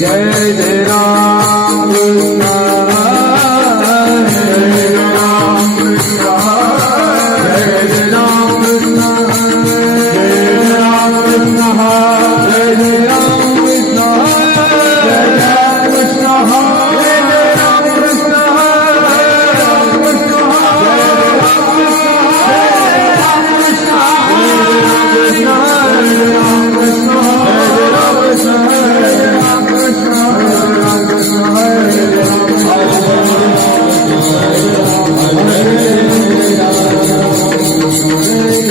Jay Jay Ram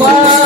Bye.